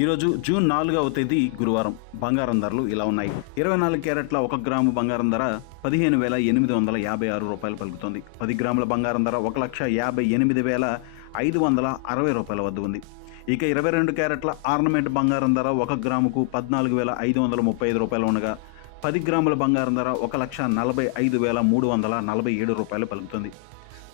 ఈరోజు జూన్ 4వ తేదీ గురువారం. బంగారం ధరలు ఇలా ఉన్నాయి. 24 క్యారెట్ల 1 గ్రాము బంగారం ధర 15,856 రూపాయలు పలుకుతోంది. 10 గ్రాముల బంగారం ధర 1,58,560 రూపాయల వద్ద ఉంది. ఇక 22 క్యారెట్ల ఆర్నమెంట్ బంగారం ధర 1 గ్రాముకు 14,535 రూపాయలు ఉండగా 10 గ్రాముల బంగారం ధర 1,45,347 రూపాయలు పలుకుతుంది.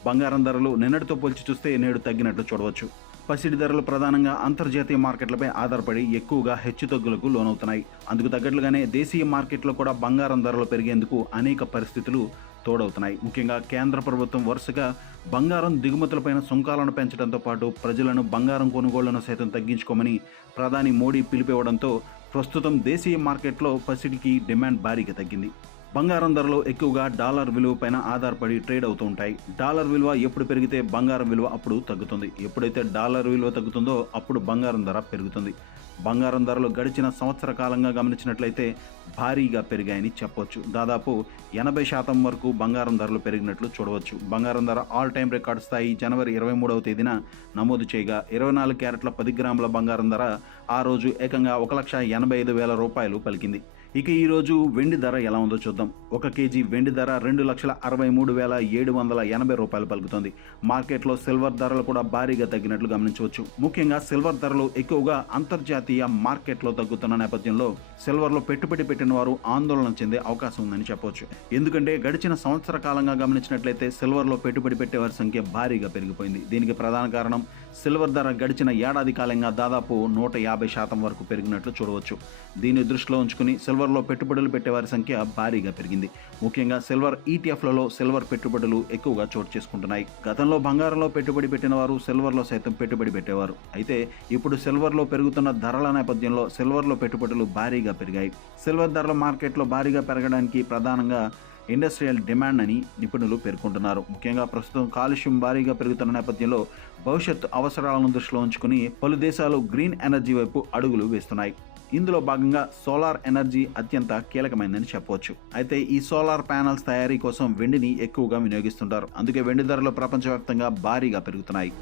బంగారం ధరలు నిన్నటితో పోల్చి చూస్తే నేడు తగ్గినట్లు చూడవచ్చు. పసిడి ధరలు ప్రధానంగా అంతర్జాతీయ మార్కెట్లపై ఆధారపడి ఎక్కువగా హెచ్చుతగ్గులకు లోనవుతున్నాయి. అందుకు తగ్గట్లుగానే దేశీయ మార్కెట్లో కూడా బంగారం ధరలు పెరిగేందుకు అనేక పరిస్థితులు తోడవుతున్నాయి. ముఖ్యంగా కేంద్ర ప్రభుత్వం వరుసగా బంగారం దిగుమతులపైన సుంకాలను పెంచడంతో పాటు ప్రజలను బంగారం కొనుగోళ్లను సైతం తగ్గించుకోమని ప్రధాని మోడీ పిలుపివ్వడంతో ప్రస్తుతం దేశీయ మార్కెట్లో పసిడికి డిమాండ్ భారీగా తగ్గింది. బంగారం ధరలు ఎక్కువగా డాలర్ విలువ పైన ఆధారపడి ట్రేడ్ అవుతూ ఉంటాయి. డాలర్ విలువ ఎప్పుడు పెరిగితే బంగారం విలువ అప్పుడు తగ్గుతుంది. ఎప్పుడైతే డాలర్ విలువ తగ్గుతుందో అప్పుడు బంగారం ధర పెరుగుతుంది. బంగారం ధరలు గడిచిన సంవత్సర కాలంగా గమనించినట్లయితే భారీగా పెరిగాయని చెప్పవచ్చు. దాదాపు 80% వరకు బంగారం ధరలు పెరిగినట్లు చూడవచ్చు. బంగారం ధర ఆల్ టైమ్ రికార్డు స్థాయి జనవరి 23వ తేదీన నమోదు చేయగా 24 క్యారెట్ల 10 గ్రాముల బంగారం ధర ఆ రోజు ఏకంగా 1,85,000 రూపాయలు పలికింది. ఇక ఈరోజు వెండి ధర ఎలా ఉందో చూద్దాం. 1 కేజీ వెండి ధర 2,63,780 రూపాయలు పలుకుతోంది. మార్కెట్లో సిల్వర్ ధరలు కూడా భారీగా తగ్గినట్లు గమనించవచ్చు. ముఖ్యంగా సిల్వర్ ధరలు ఎక్కువగా అంతర్జాతీయ మార్కెట్లో తగ్గుతున్న నేపథ్యంలో సిల్వర్లో పెట్టుబడి పెట్టిన వారు ఆందోళన చెందే అవకాశం ఉందని చెప్పవచ్చు. ఎందుకంటే గడిచిన సంవత్సర కాలంగా గమనించినట్లయితే సిల్వర్లో పెట్టుబడి పెట్టేవారి సంఖ్య భారీగా పెరిగిపోయింది. దీనికి ప్రధాన కారణం సిల్వర్ ధర గడిచిన ఏడాది కాలంగా దాదాపు 150% వరకు పెరిగినట్లు చూడవచ్చు. దీన్ని దృష్టిలో ఉంచుకుని సిల్వర్లో పెట్టుబడులు పెట్టేవారి సంఖ్య భారీగా పెరిగింది. ముఖ్యంగా సిల్వర్ ఈటీఎఫ్లలో సిల్వర్ పెట్టుబడులు ఎక్కువగా చోటు చేసుకుంటున్నాయి. గతంలో బంగారంలో పెట్టుబడి పెట్టిన వారు సిల్వర్లో సైతం పెట్టుబడి పెట్టేవారు. అయితే ఇప్పుడు సిల్వర్లో పెరుగుతున్న ధరల నేపథ్యంలో సిల్వర్లో పెట్టుబడులు భారీగా పెరిగాయి. సిల్వర్ ధరల మార్కెట్లో భారీగా పెరగడానికి ప్రధానంగా ఇండస్ట్రియల్ డిమాండ్ అని నిపుణులు పేర్కొంటున్నారు. ముఖ్యంగా ప్రస్తుతం కాలుష్యం భారీగా పెరుగుతున్న నేపథ్యంలో భవిష్యత్తు అవసరాలను దృష్టిలో ఉంచుకుని పలు దేశాలు గ్రీన్ ఎనర్జీ వైపు అడుగులు వేస్తున్నాయి. ఇందులో భాగంగా సోలార్ ఎనర్జీ అత్యంత కీలకమైందని చెప్పవచ్చు. అయితే ఈ సోలార్ ప్యానల్స్ తయారీ కోసం వెండిని ఎక్కువగా వినియోగిస్తుంటారు. అందుకే వెండి ధరలు ప్రపంచవ్యాప్తంగా భారీగా పెరుగుతున్నాయి.